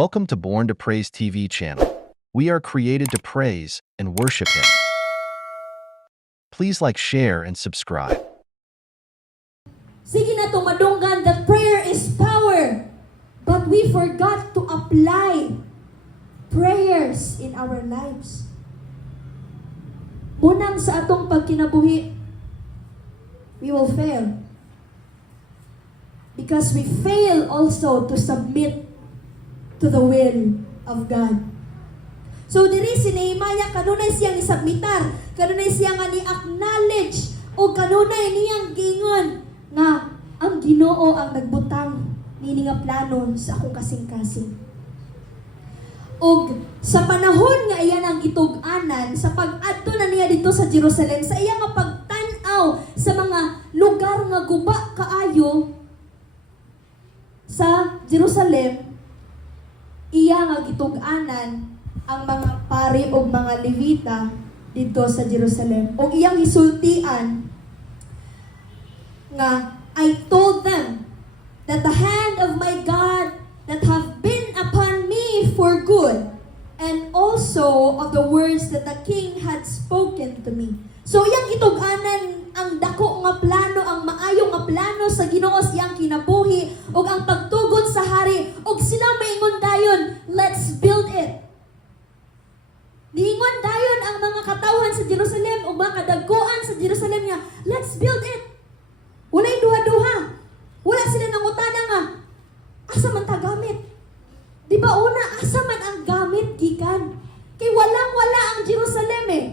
Welcome to Born to Praise TV channel. We are created to praise and worship Him. Please like, share, and subscribe. Sige na tumadunggan that prayer is power. But we forgot to apply prayers in our lives. Munang sa atong pagkinabuhi, we will fail. Because we fail also to submit to the will of God. So diri si Nehemiah kanunay siyang isubmitar, kanunay siyang ni-acknowledge o kanunay niyang gingon nga ang Ginoo ang nagbutang nini nga plano sa akong kasing-kasing. Og sa panahon nga iyan ang gitug-anan sa pag-adto na niya dito sa Jerusalem, sa iya nga pagtan-aw sa mga lugar nga guba kaayo sa Jerusalem, iya nga gitug-anan ang mga pari o mga Levita dito sa Jerusalem. O iyang gisultian nga, I told them that the hand of my God that have been upon me for good, and also of the words that the king had spoken to me. So iyang gitug-anan ang dako nga plano, ang maayo nga plano sa Ginoo siyang kinabuhi ug ang pagtugon sa hari, ug sila maingon dayon, let's build it. Niingon dayon ang mga katawhan sa Jerusalem ug mga kadagkoan sa Jerusalem nga, let's build it. Walay duha-duha. Wala sila nangutana nga, asa man ta gamit? Di ba una, asa man ang gamit gikan? Kay walang-wala ang Jerusalem eh.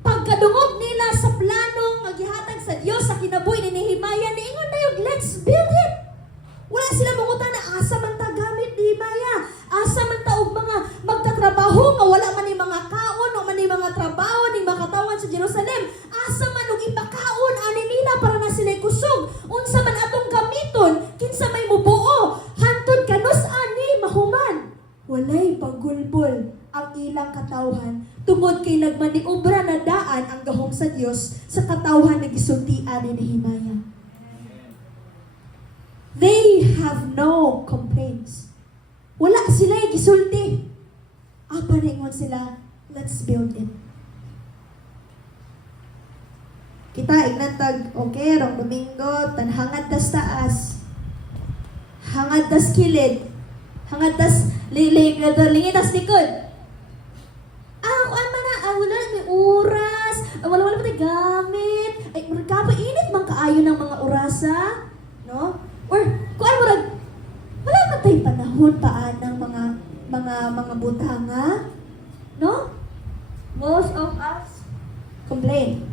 Pagkadungog nila sa plano nga gihatag sa Dios sa kinabuhi ni Nehemiah, niingon dayon, let's build it. Wala sila mangutana, asa man ta gamit, Nehemiah? Asa man ta og mga magtatrabaho nga wala man ni mga kaon o man ni mga trabaho ni mga katawan sa Jerusalem? Asa man og ipakaon ani nila para na sila kusog? Unsa man atong gamiton? Kinsa may mubuo? Hantod kanus ani mahuman. Walay pagulbol ang ilang katawhan tungod kay nagmaniobra na daan ang gahom sa Dios sa katawhan nga gisultian ni Nehemiah. They have no complaints. Wala sila gisulti. Apa ningon sila, let's build it. Kita ignantag, okay, rong Domingo, tanhangad das taas. Hangad das kilid. Hangad das lingit das likod. Wala may oras. Wala pa gamit. Ay, magkapa init man kaayo ng mga orasa, no? Or kuan murag wala man tay panahon paan ng mga butanga, no? Most of us complain.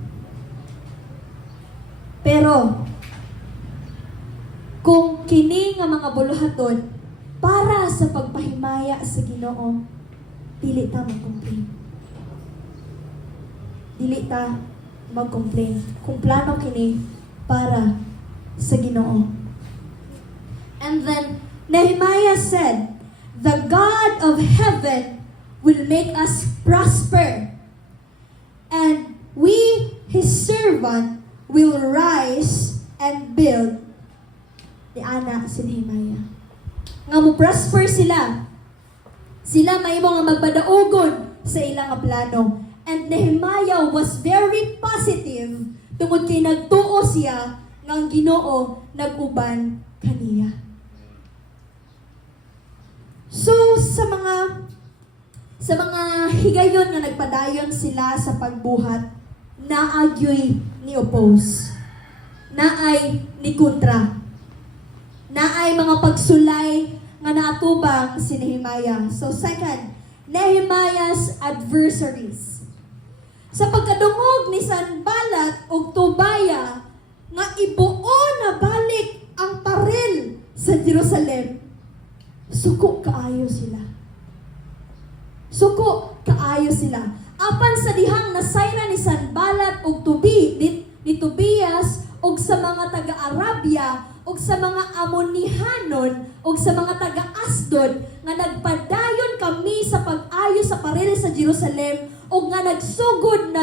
Pero kung kini nga mga buluhaton para sa pagpahimaya sa Ginoo, dili ta mag-complain. Dili ta mag-complain. Kung plano kini para sa Ginoo. And then Nehemiah said, the God of heaven will make us prosper, and we, His servant, will rise and build. Ni ana si Nehemiah. Nga mo prosper sila. Sila may mga magbadaogon sa ilang nga plano. And Nehemiah was very positive tungod kay nagtuo siya nga ang Ginoo nag-uban kaniya. So sa mga higayon nga nagpadayon sila sa pagbuhat, naagyoy ni oppose. Naay ni kontra. Naay mga pagsulay nga naatubang si Nehemiah. So second, Nehemiah's adversaries. Sa pagkadungog ni Sanballat ug Tobia nga ibuo na balik ang parel sa Jerusalem, suko kaayo sila. Suko kaayo sila. Apan sa dihang nasayra ni Sanballat ug ni Tobias ug sa mga taga-Arabia ug sa mga Amonihanon ug sa mga taga-Asdod nga nagpadayon kami sa pag-ayo sa parel sa Jerusalem ug nga nagsugod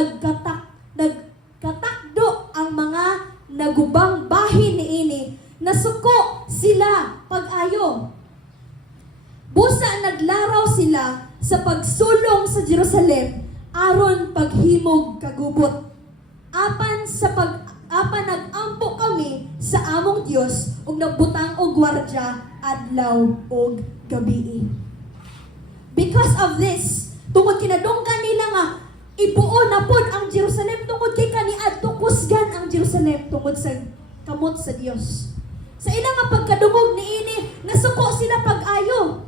nagkatakdo ang mga nagubang bahin niini, nasuko sila pag-ayo. Busa naglaraw sila sa pagsulong sa Jerusalem aron paghimog kagubot. Apan nagampo kami sa among Dios ug nagbutang og gwardya adlaw ug gabi. Because of this, tungod kinadunggan nila nga ibuo na pod ang Jerusalem, tungod kay kaniadto kusgan ang Jerusalem tungod sa kamot sa Dios. Sa ilang nga pagkadungog niini, nasuko sila pag-ayo.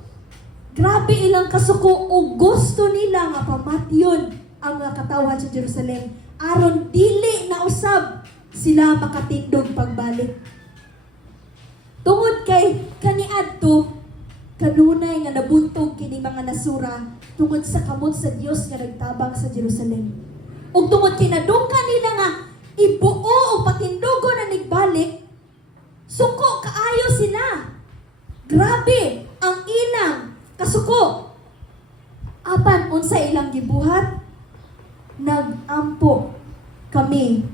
Grabe ilang kasuko ug gusto nila nga pamatyon ang mga katawan sa Jerusalem aron dili na usab sila makatindog pagbalik. Tungod kay kaniadto kanunay nga nabuntog kini mga nasura tungod sa kamot sa Dios nga nagtabang sa Jerusalem. Ug tungod kay nadunggan nila nga ibuo o patindugo na nagbalik, suko kaayo sila. Grabe ang ilang kasuko. Apan unsa ilang gibuhat? Nagampo kami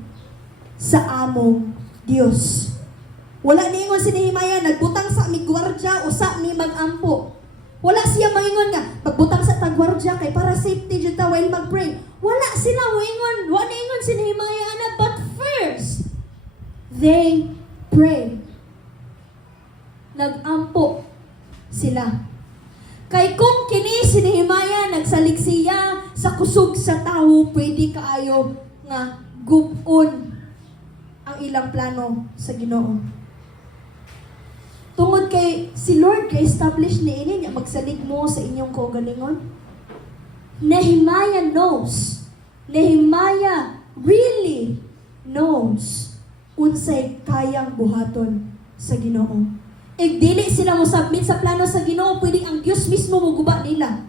sa among Dios. Wala niingon si Nehemiah, nagbutang sa mi gwardya o sa mi magampo. Wala siya mangingon nga, pagbutang sa tagwardya kay para safety jud ta while magpray. Wala sila moingon, wala niingon si Nehemiah ana, but first, they pray. Nagampo sila. Kay kung kini si Nehemiah nagsalig siya sa kusog sa tawo, pwede kaayo nga gubon ang ilang plano sa Ginoo. Tungod kay si Lord kay establish ni ini nga magsalig mo sa inyong kaugalingon. Nehemiah knows. Nehemiah really knows unsay kayang buhaton sa Ginoo. Dili sila mo submit sa plano sa Ginoo, pwedeng ang Dios mismo mo guba nila.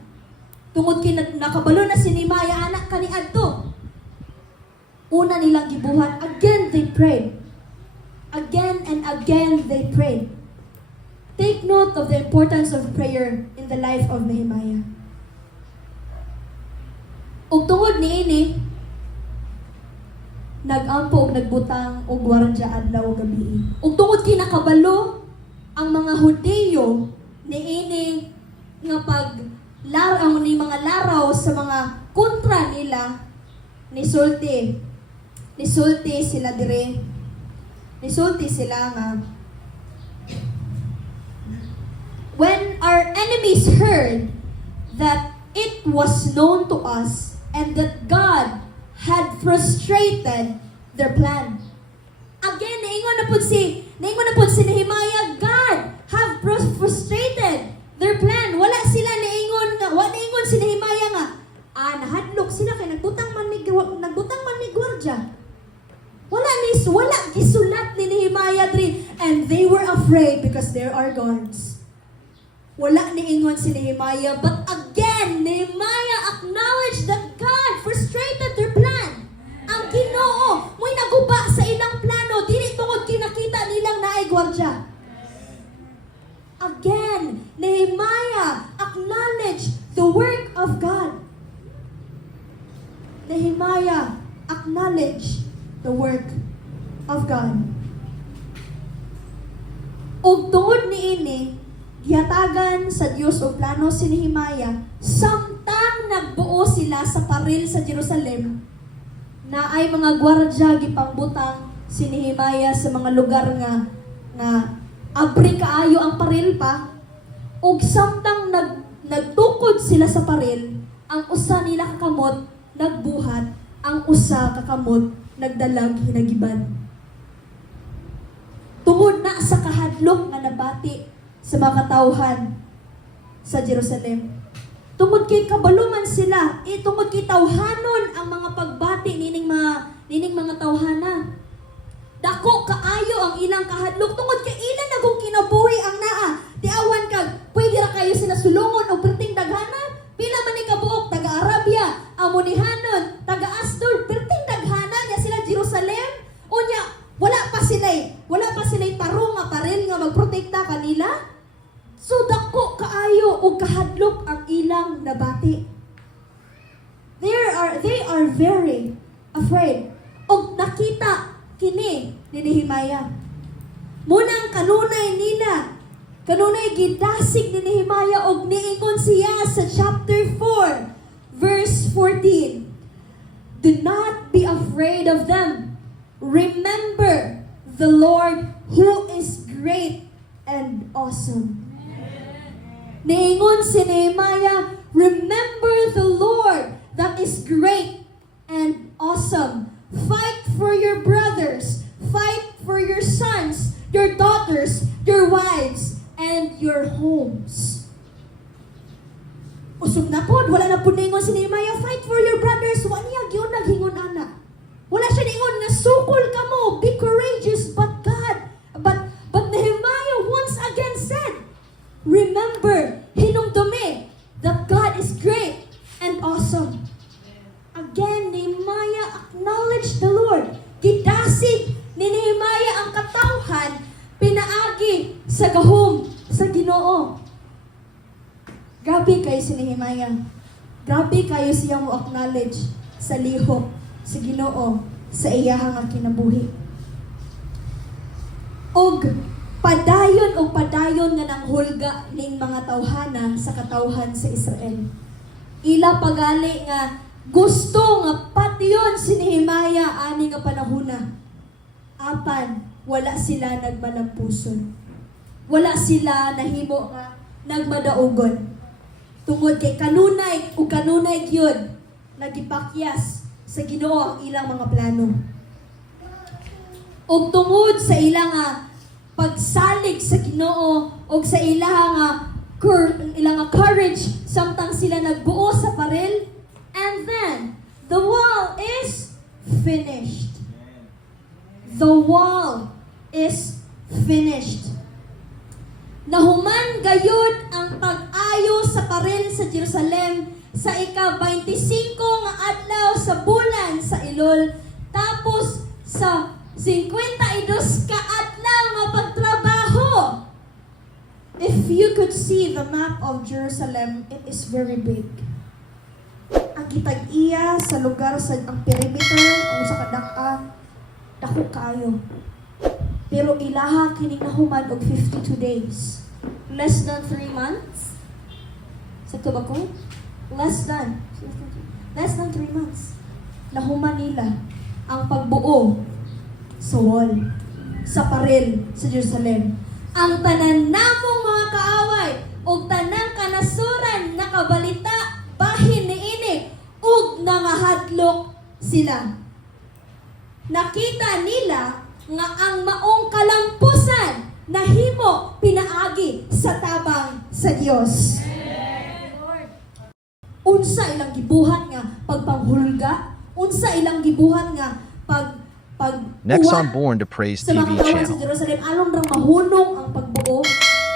Tungod kay nakabalo na si Nehemiah anak kaniadto. Una nilang gibuhat, again they prayed. Again and again they prayed. Take note of the importance of prayer in the life of Nehemiah. Ug tungod niini, nagampo ug nagbutang og gwardya adlaw ug gabi. Ug tungod kay nakabalo ang mga Hudiyo niini nga paglaraw ni mga laraw sa mga kontra nila nisulti sila dire. Nisulti sila nga when our enemies heard that it was known to us and that God had frustrated their plan. Again, naingon na po si Nehemiah, God have frustrated their plan. Wala sila naingon si Nehemiah nga, nahadlok sila kay nagbutang man mi gwardya. Wala gisulat ni Nehemiah diri, and they were afraid because there are guards. Wala niingon si Nehemiah, but again, Nehemiah acknowledged that God frustrated their plan. Ang Ginoo mo'y naguba sa ilang plano, dili tungod kinakita nilang naay gwardya. Again, Nehemiah acknowledged the work of God. Nehemiah acknowledged the work of God. Ug tungod niini, gihatagan sa Dios og plano si Nehemiah, samtang nagbuo sila sa paril sa Jerusalem, na ay mga gwardya gipangbutang si Nehemiah sa mga lugar nga abri kaayo ang paril pa, ug samtang nagtukod sila sa paril, ang usa nila kakamot nagbuhat, ang usa kakamot nagdalag hinagiban. Tungod na sa kahadlok nga nabati sa mga katawhan sa Jerusalem. Tungod kay kabaluman sila, tungod kay tawhanon ang mga pagbati nining mga tawhana. Dako kaayo ang ilang kahadlok, tungod kay ilan na kung kinabuhi ang naa. Tiawan kag, pwede ra kayo sila sulungon o perting daghana. Pila man ni kabuok, taga-Arabia, Amonihanon, taga-Asdod, perting daghana niya sila Jerusalem. Unya, wala pa sila'y tarong nga paril nga magprotekta kanila. So dako kaayo o kahadlok ang ilang nabati. They are very afraid. Og nakita kini ni Nehemiah. Munang kanunay nila Kanunay gidasig ni Nehemiah og niingon siya sa chapter 4, verse 14. Do not be afraid of them. Remember the Lord who is great and awesome. Niingon si Nehemiah, remember the Lord that is great and awesome. Fight for your brothers. Fight for your sons, your daughters, your wives, and your homes. Usog na po, wala na po ningon si Nehemiah, fight for your brothers. Wala niya, yun naghingon ana. Wala siya ningon, nasukol ka mo, be courageous, but God, but Nehemiah once again said, remember, hinumdumi, that God is great and awesome. Again, Nehemiah acknowledged the Lord. Gidasig ni Nehemiah ang katawhan, pinaagi sa gahom sa Ginoo. Grabe kayo si Nehemiah. Grabe kayo siya mo acknowledge sa lihok, sa Ginoo, sa iyahang kinabuhi. Og padayon nga nang hulga ning mga tawhana sa katawhan sa Israel. Ila pagali nga gusto nga patyon si Nehemiah ani nga panahuna. Apan wala sila nagmalampuson. Wala sila nahimo nga nagmadaugon. Tungod kay kanunay o kanunay gyud nagipakyas sa Ginoo ang ilang mga plano. Og tungod sa ilang pagsalig sa Ginoo og sa ilang courage samtang sila nagbuo sa parel, and then the wall is finished. The wall is finished. Nahuman gayud ang pag-ayo sa parel sa Jerusalem sa ika-25 nga adlaw sa bulan sa Elul, tapos sa 52 ka adlaw nga pagtrabaho. If you could see the map of Jerusalem, it is very big. Ang kitag-iya sa lugar sa ang perimeter o sa kadaka, dako kayo. Pero ilaha kining nahuman og 52 days. Less than 3 months. Sakto ba ko? Less than 3 months. Nahuman nila ang pagbuo sa wall, sa parel sa Jerusalem. Ang tanan namong mga kaaway ug tanang kanasuran nakabalita bahin niini ug nangahadlok sila. Nakita nila nga ang maong kalampusan nahimo pinaagi sa tabang sa Dios. Unsa ilang gibuhat nga pagpanghulga, unsa ilang gibuhat nga pag Next on Born to Praise sa TV mga kawan sa channel. Jerusalem, alam rang mahunong ang pagbuo.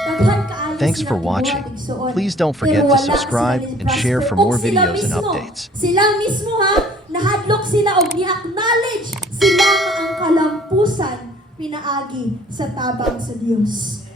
Daghan kaayo Thanks sila for gibuhat watching. igsuon. Please don't forget Pero to wala subscribe sila and share for more ug sila videos and mismo, updates. Sila mismo nahadlok sila og ni-acknowledge sila nga ang kalampusan pinaagi sa tabang sa Dios.